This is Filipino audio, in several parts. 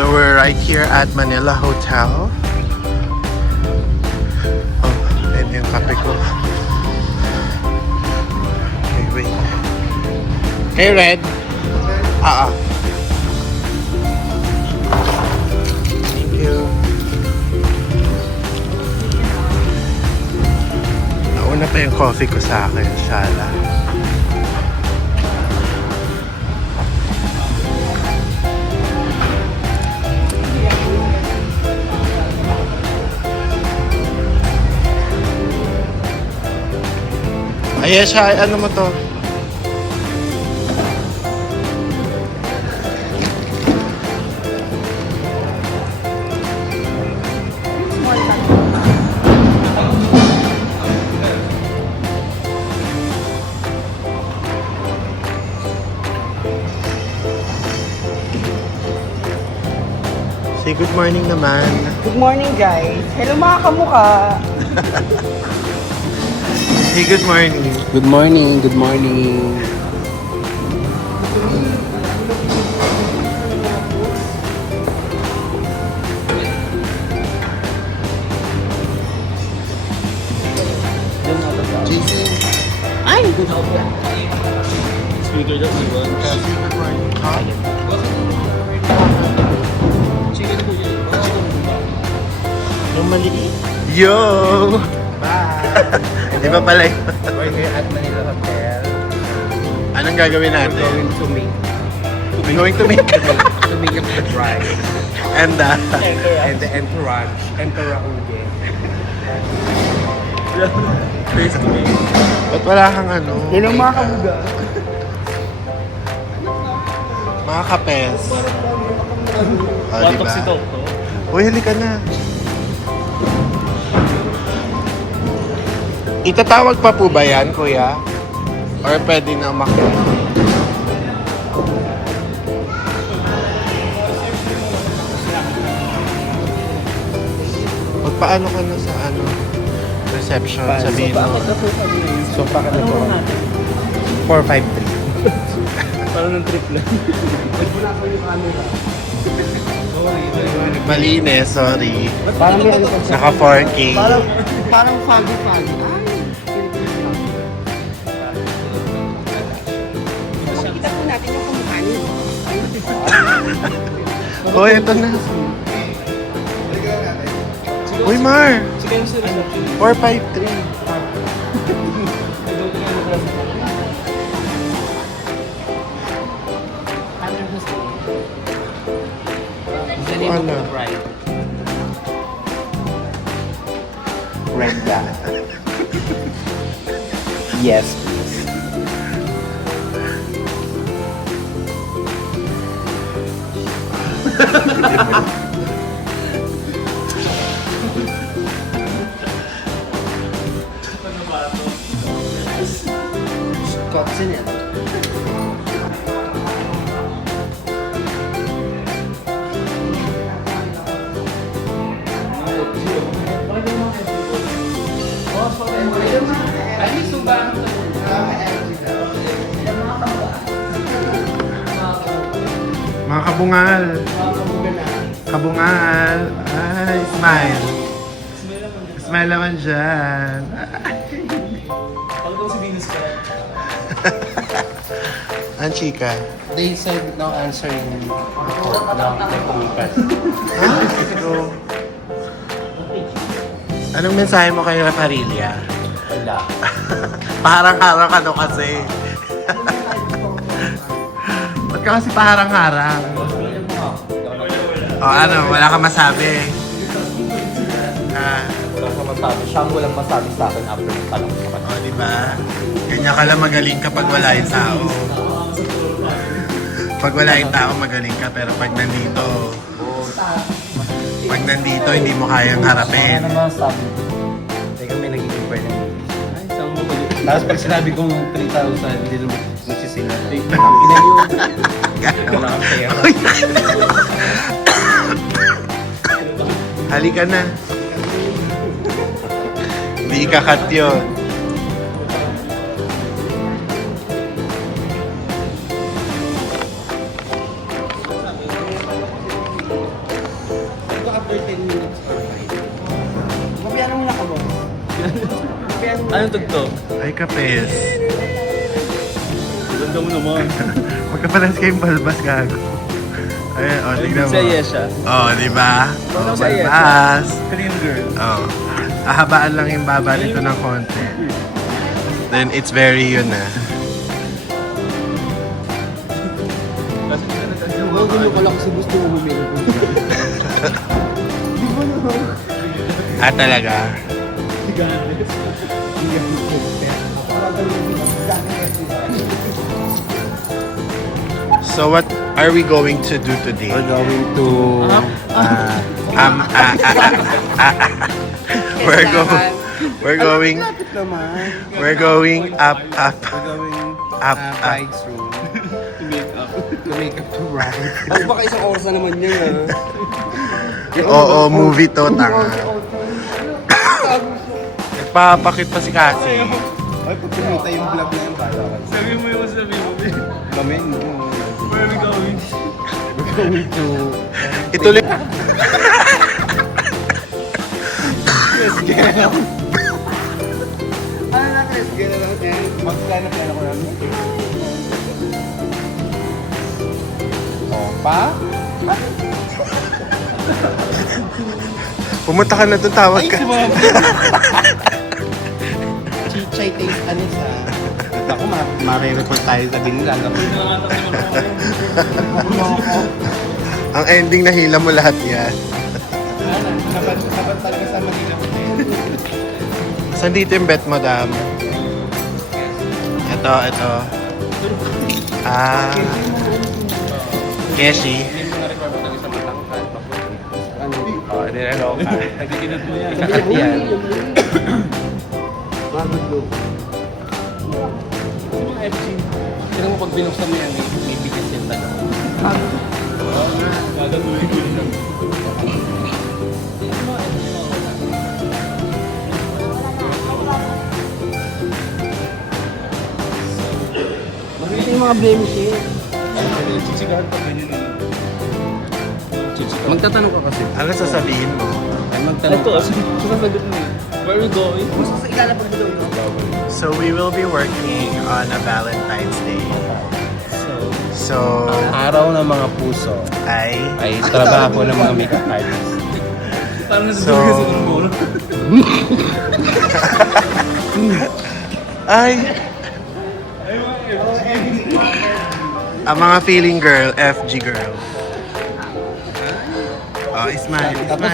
So we're right here at Manila Hotel. Oh, and yung kape ko. Okay, wait. Hey, Red. Thank you. Nauna pa yung coffee ko sa akin, Shala. Ayan siya, ano mo to? Say good morning naman. Good morning, guys. Hello mga kamukha. Say good morning. Good morning, good morning. Ay! Speaker daw, Iwan. Say good morning. Yung maliit. Yo! Bye! Di ba pala yun? We're here at Manila Hotel. Anong gagawin We're natin? going to make We're going to make to make up the bride and and the entourage, entourage. Face to me. ba't wala kang ano? Hello mga kamuga. Mga kapes. Oh, diba? Uy, halika na. Itatawag pa po ba yan, kuya? Or pwede na umakyat? Magpaano ka na sa ano? Reception, sabihin mo. So, bakit na po? 453. Parang ng trip lang. Malinis, sorry. Parang meron pa siya. Naka 4K. Parang foggy-foggy. Ay! Kita po natin yung kamukha niyo. Oh, eto na. Uy, Mar! 453. Ano? Brenda. Yes, please. Kotse niya. Mga kabungal. Kabungal. Ay, smile. Smile naman dyan. Ang chika. They said no answering now may pumipas. So, anong mensahe mo kay Rafarilya? Wala. Paharang-harang ka daw kasi. Ba't ka kasi paharang-harang? O ano, wala ka masabi. Wala ka masabi. Siya ang walang masabi sa akin after ng tanong sa kanya. O, diba? Kanya ka lang magaling kapag wala yung tao. Pag wala yung tao, magaling ka. Pero pag nandito, hindi mo kayang harapin. Ano naman sabi? Teka, may nagiging bird ng ay, saan mo ba? Tapos pag sinabi kong 3,000, hindi naman nagsisila. Ang ina yun. Wala kang pera. Halika na. Hindi ikakat yun. Anong tugtog? Ay, kapes. Ganda mo naman. Magkapalas kayong balbas, gago. Ayun, o, tignan mo. Sa Yesha. Oh, di ba? Ano Oh, sa Yesha? balbas. Clean girl. Oh. Ahabaan lang yung baba nito ng konti. Then, it's very yun na. Gulo ko lang kasi gusto mo bumili. Ah, talaga? So, what are we going to do today? We're going to... We're going... We're going... Lapit naman. We're going up. We're going bride's room. To make up. To make up to bride. Ano baka isang oras na naman yun, Oo, movie to, tanga. Nagpapakit pa si Cassie. Ay, pag kumita yung vlog na yung bala. Sabi mo yung sabi mo. Gamin. Where are we going? We're going to... Ituloy. Ano na, Chris? Gano'n lang, Mag-plan ko namin. Opa? Pumunta ka na doon, tawag ka. Chichay taste ano sa... Ako, ma-report tayo sa binilala. Ang ending, nahila mo lahat yan. Dapat talaga sa Manila ko. Saan dito yung bet mo, Dam? Ito. Ah. Keshi. Oh, nilalaw ka. Nagkikinat mo yan. Kakat yan. Bagod look. FC. Tignan mo pag binuksan mo yan, may bigas yan talaga. Gagawin ko yun. Makita yung mga blemishes. Chichigahan pa ganyan. Magtatanong ka kasi. Ano sasabihin mo? Ay, magtanong ka. Sumasagot mo eh. Where are we going? Gusto sa ilalapag mo doon. So, we will be working on a Valentine's Day. So, Araw ng mga puso ay... ay trabaho ng mga makeup artists. Parang So... sa muro. Ay! Ang mga feeling girl, FG girl. Oh, smile. Tapos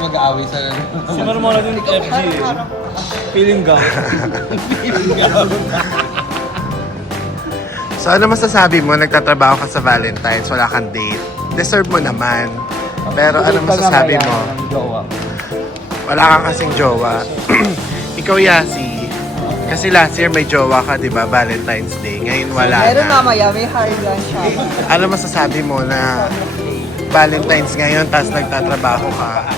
mag-aaway sa... Si Marmona din FG eh. Feeling gang. Feeling gang. So, ano masasabi mo? Nagtatrabaho ka sa Valentine's, wala kang date. Deserve mo naman. Pero ano masasabi mo? Wala kang kasing jowa. Ikaw, Yasi. Kasi last year may jowa ka, di ba? Valentine's Day. Ngayon wala Meron na. mamaya, may highland siya. Ano masasabi mo na Valentine's ngayon, tapos nagtatrabaho ka? Ha?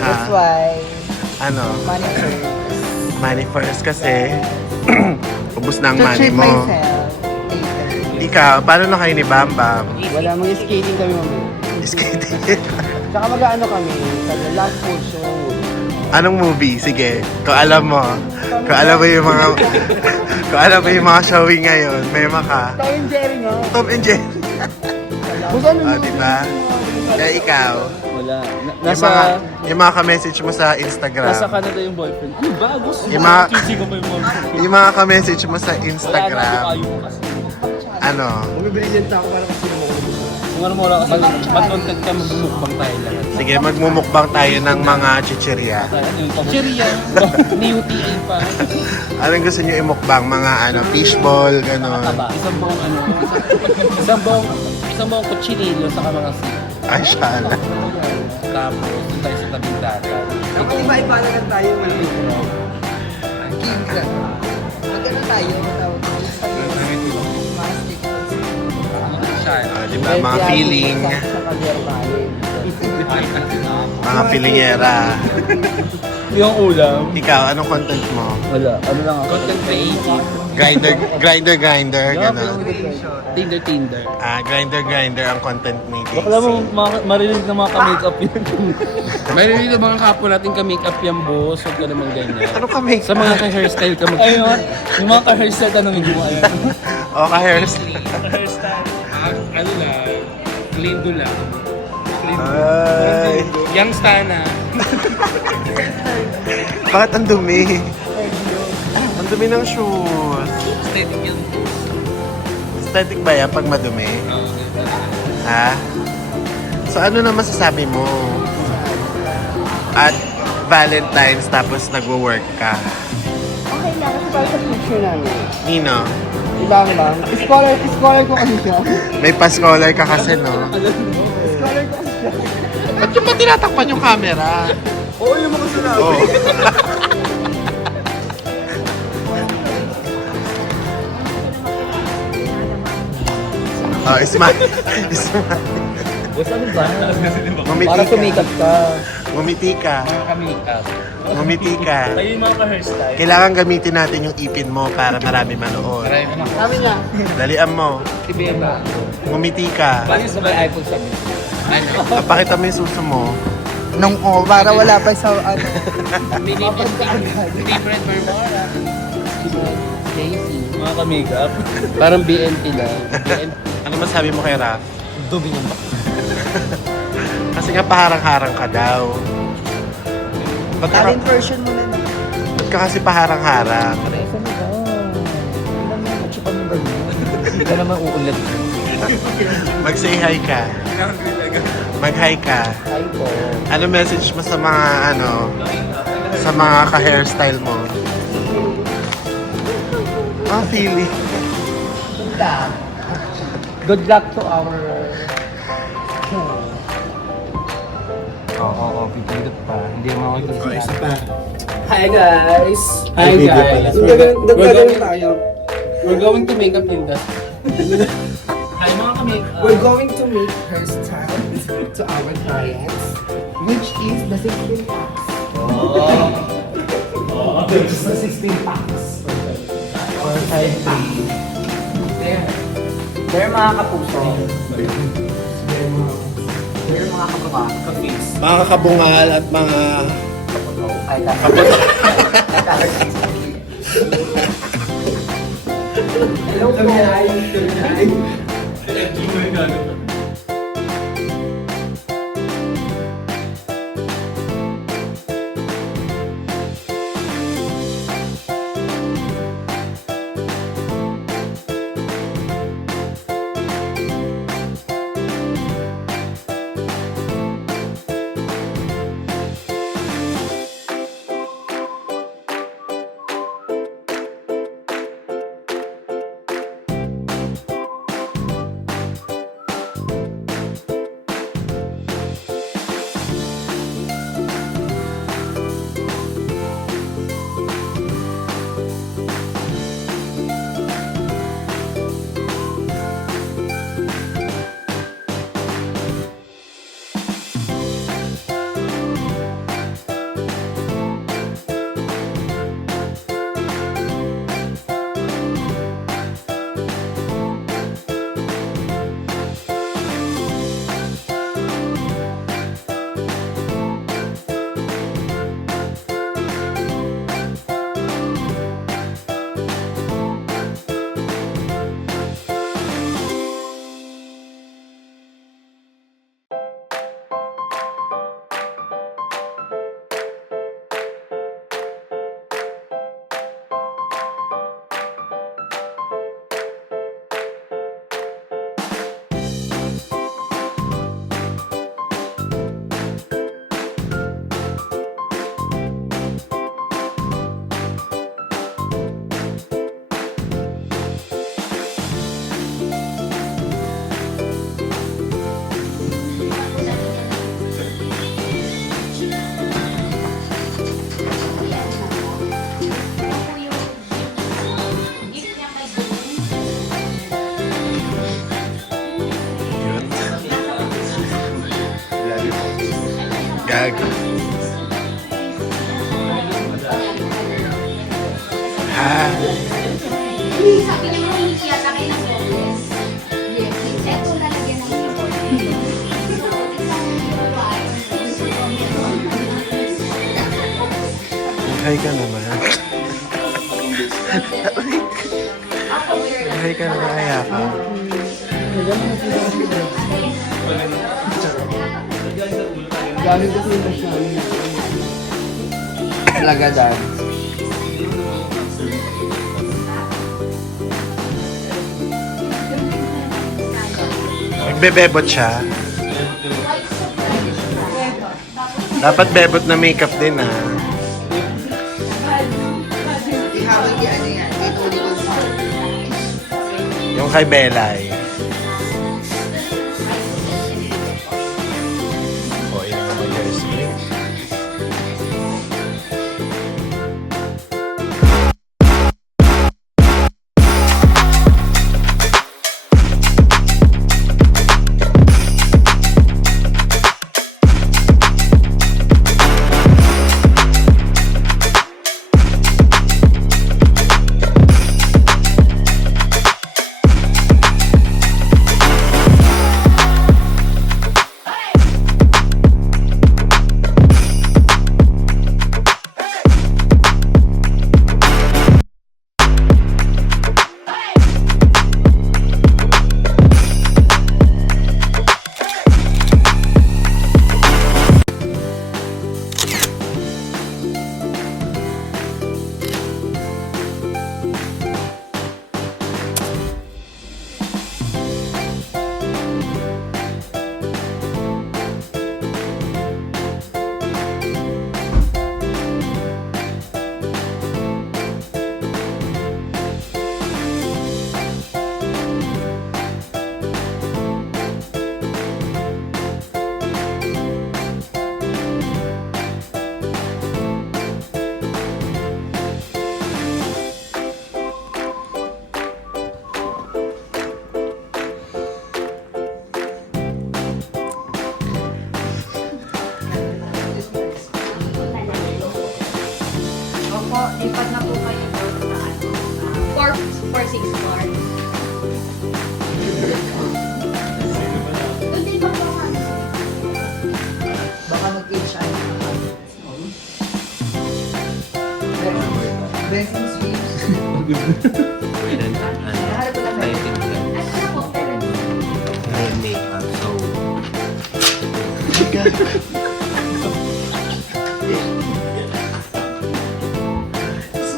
That's why, Ano? money first. Money first kasi ubus na ang To money treat mo. myself later. Ikaw, paano na kayo ni Bam Bam? Wala, mag-skating kami mamaya. Skating. Tsaka mag-ano kami, sa the last full show. Anong movie? Sige, kung alam mo. Kung alam mo yung mga... kung alam mo yung mga showing ngayon, may maka. Tom and Jerry nga. Tom and Jerry. Kung saan Oh, diba? Kaya ikaw, Wala. yung mga ka-message mo sa Instagram. Nasa Canada yung boyfriend. Ano ba? Gusto Yung mga- Chichi ko pa yung boyfriend. Yung mga ka-message mo sa Wala na Instagram. ayaw mo kasi. Ano? Bumibrilliant ako para kasi mo. Kung ano mo lang kasi mag-content ka, magmumukbang tayo lahat. Sige, magmumukbang tayo ng mga chichirya. Ano yung Chiria. Ni UTA pa. Anong gusto nyo imukbang? Mga ano, fishball, gano'n. Taba. Isang buong ano. Isang buong kutsililo sa mga sila. Ay, shala. Tapos, doon tayo sa tabing dagat. Dapat iba-ibalagan tayo ngayon. King ka. Magano tayo? Matawag ko. Mastic. Oh, diba? Mga feeling. Sa Caldermale. Mga feelingera. Yung ulam. Ikaw, anong content mo? Wala. Ano lang ako? Content creative. Grinder, gano'n. Tinder. Grinder ang content ni Daisy. Bakla mo marinig ng mga ka-makeup yun. marinig ng mga kapo natin ka-makeup yan, boss. Huwag ka naman ganyan. Ano kami? Sa mga ka-hairstyle ka mag... Ayun, yung mga ka-hairstyle, tanongin mo ayun. O, ka-hairstyle. Hairstyle. Ano lang, clean do lang. Ay. Young Stana. Bakit ang dumi? Ang dumi ng shoes. Aesthetic yun. Aesthetic ba yan pag madumi? Ha? So ano na masasabi mo? At Valentine's tapos nagwo-work ka. Okay lang, kasi para sa picture namin. Nino, Ibang lang. Scholar ko kasi siya. may pa-scholar ka kasi, no? Scholar ko kasi siya. Ba't yung ba tinatakpan yung camera? Oo, yung mga sinabi. Oh. Oh, smile. Smile. Boss, ano ba? Ngumiti Para ka. sumikat ka. Ngumiti ka. Mga ka-makeup. Ngumiti ka. Kayo yung mga ka-hairstyle. Kailangan gamitin natin yung ipin mo para marami manood. Sabi niya. Dalian mo. Sabihin mo. Ngumiti ka. Paano sabay iPhone sabi? Ano? Papakita mo yung suso mo. Nung para wala pa sa ano. Favorite Marmora. Daisy. Mga ka-makeup. Parang BNT lang. BNT. Ano masabi mo kay Raph? Dumi yung bak. Kasi nga paharang-harang ka daw. Ba't ka, Talent version mo na. ba't ka kasi paharang-harang? Paresa mo ba? Hindi naman matsupan mo ganyan. Hindi ka naman uulat. Mag-say hi ka. Mag-hi ka. Ay po. Ano message mo sa mga sa mga ka-hairstyle mo? Feeling. Good luck to our... Oo, pipindot pa. Hindi mo ako isa pa. Hi guys! Hi guys! Nagkagaling tayo. We're going to makeup industry. Hi mga ka-makeup. We're going to make hairstyles to our clients, which is the 16 packs. Which is the 16 packs. For 5 packs. There mga kapuso. There mga kapapis. Mga kabungal at mga Ay, Hello po. Sabi niya mahilig yata kayo ng boses. Yes. Eto lalagyan ng support. So, Hi ka naman. Hi ka naman, kaya ka. Galing kasi yung masyadong talaga dahil. Nagbebebot siya. Dapat bebot na makeup din ah. Ihawag niya ano yan. Ito ulit ko. Yung kay Belay. O, yun naman yung screen. Opo, lipat na po kayo doon sa ano. 4-6 floor. Doon din ba po ano? Baka mag-HI. Blessing sweeps. Wait, lighting lang. Ano na po, pero Makeup, so...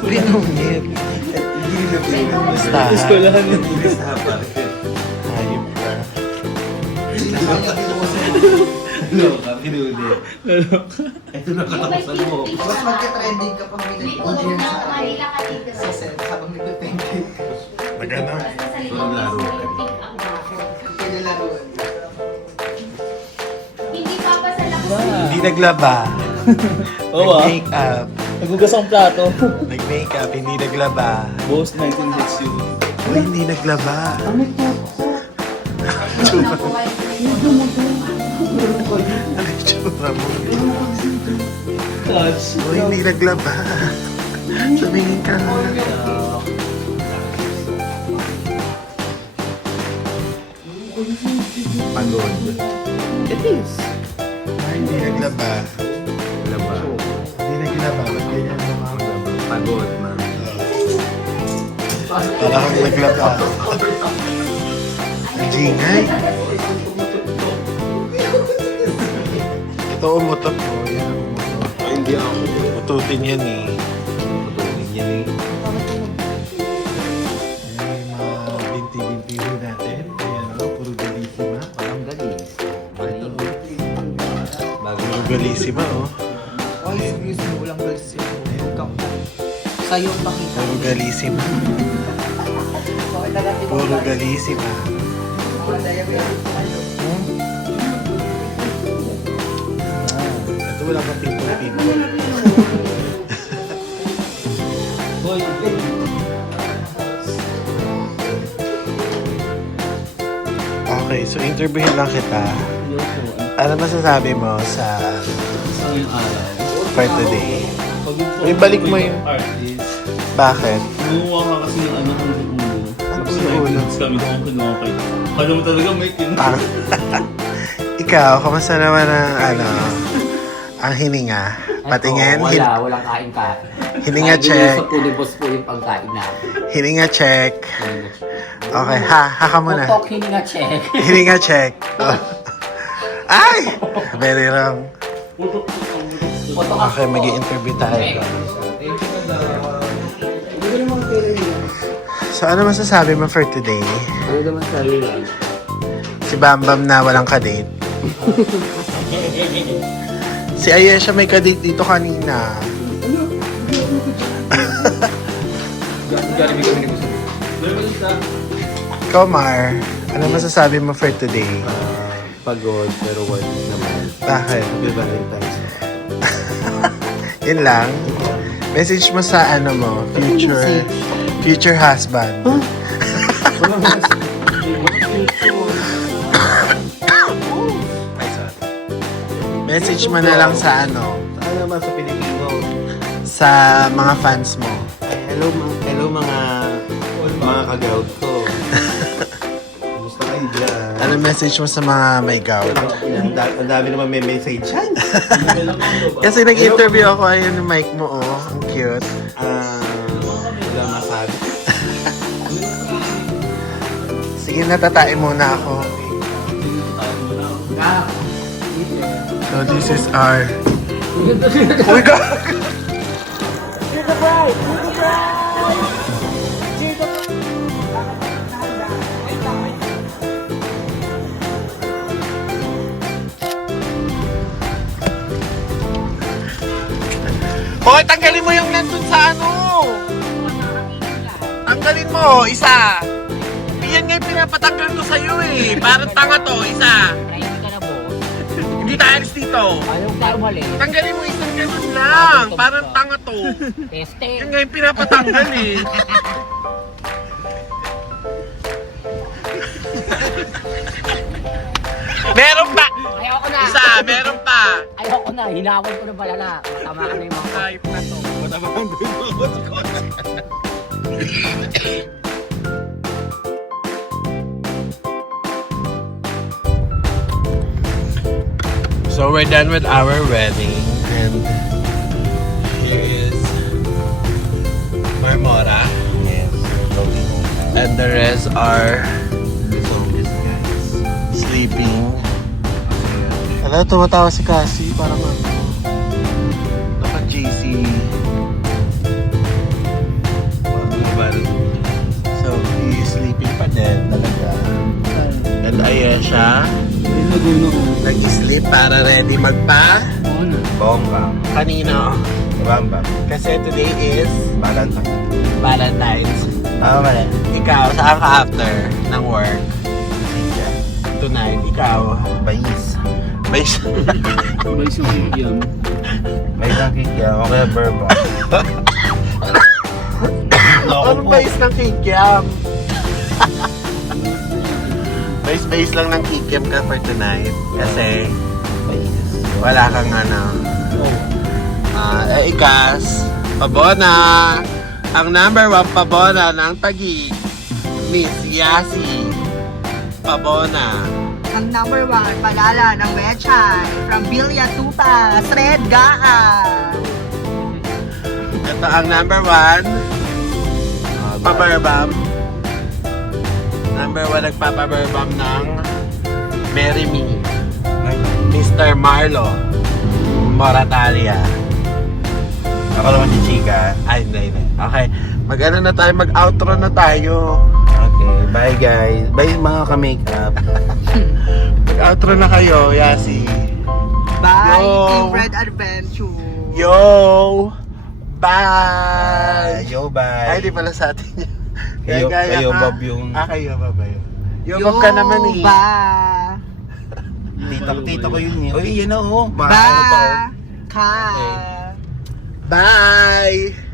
Pinungit. Basta. Eskolahan yun. Hayop ka. No, pinuli. Ito na katapusan mo. Mas magka-trending kapag may may kulong nag-audience na sa Manila ka dito. sa set habang nagpe-pancake. Maganda. Basta sa likod mismo yung pick up ako. Pinalaruan. Hindi papasalamat sa Hindi naglaba. Oo ah. Nag-makeup. Nagugas ang plato. Nag-makeup, hindi naglaba. Boss 19 hits you. Uy, hindi naglaba. na po kayo. Ano yung tsura mo? Touch. Uy, hindi naglaba. Tumingin ka. Pagod. It is. Ay, hindi naglaba. Laba. Hindi naglaba. Ba't ganyan naman? Pagod, man. Para kang naglaba. Ang jingay. Ito umutot mo. Yan, umutot. Ay, hindi ako. Ututin yan eh. Patuloy niya eh. Ayan yung mga binti-binti ho natin. Ayan o, puro galissima. Walang galis. Malimot. Bago Puro galissima o. Oh, excuse me, walang galis yun. Huwag kang sa'yo ang pakita. Puro galissima. Bakit natin Puro galissima. mga diabetes? Ito wala pa pimple-pimple. Boy. Okay, so interviewin lang kita. Ano masasabi mo sa Ang yung araw. for today? Pag Ibalik mo yung- artist. Bakit? Kumuha ka kasi ng ano hanggang ulo. Kami kung kinuha kayo. Kala mo talaga may kinuha. Ikaw, kamusta naman ang hininga? Patingin? Walang kain-kain. Hininga check. Sa pulibos po yung pagkain natin. Hininga check. Okay, haka muna. Tutok, hininga check. Hininga check. Oh. Ay! Very wrong. Okay, mag-i-interview tayo. So, ano masasabi mo for today? Ano naman sabi lang? Si Bambam na walang kadate. Si Ayesha may kadate dito kanina. Jollibee kami nag-usap. Ikaw, Mar, ano masasabi mo for today? Pagod, pero worth it naman. Bakit? Happy Valentine's. Yun lang. Message mo sa future husband. Ay, sorry. Message mo na lang sa Saan naman sa Pilipino? sa mga fans mo. Hello mga kagawad ko. Gusto kayo dyan? Ano message mo sa mga may gout? Ang dami naman may message yan. Kasi nag-interview ako, ayun yung mic mo, oh. Ang cute. Wala masabi. Sige, natatain muna ako. So this is our... Oh my God! Hoy, tanggalin mo yung nandun sa Tanggalin mo, isa. Yan nga yung pinapatanggal ko sa'yo eh. Parang tanga to, isa. Hindi ka na, boss. Hindi tayo alis dito. Ayaw tayo umalis. Tanggalin mo isang ganun lang. Parang tanga to. Teste. Yan nga yung pinapatanggal eh. Meron pa! Ayoko na. Isa, meron pa. Ayoko na. Hinawal ko na balala. Matama ka na yung mga... Type na to. So we're done with our wedding and here is Marmora Yes. and the rest are sleeping. Ala, tumatawa si Cassie, parang naka-JC. So, he is sleeping pa din talaga. And Ayesha, nag-sleep para ready magpa Bongga. kanino. Bamba. Kasi today is Valentine's. Mali. Ikaw, saan ka after ng work? Tonight, ikaw. Bayis. Base. May isang kikiam. May nakikya. Okay, Burba. Anong base ng kikiam? Base lang ng kikiam ka for tonight. Kasi wala kang ikas. Pabona. Ang number 1 pabona ng Taguig. Miss Yasi. Pabona. Ang number 1, palala ng Mechay from Bilya Tupa, Sred Gaa. Ito ang number 1. Paberbam. Number 1 nagpapaberbam ng Marry Me. Mr. Marlo Moratalia. Ako naman si Chika. Ay, hindi. Okay. Mag-ano na tayo, mag-outro na tayo. Okay, bye guys. Bye mga ka-makeup. Mag-outro na kayo, Yasi. Bye, Yo. Team Red Adventure. Yo! Bye! Yo, bye. Ay, di pala sa atin yun. Kayo- Gaya kayo, ka. Bob, yung- kayo, Bob yun. Yo, Bob ka naman eh. Ba. Tita ko yun eh. Uy, yan na oh. Ba. Maano pa oh. Ka. Bye!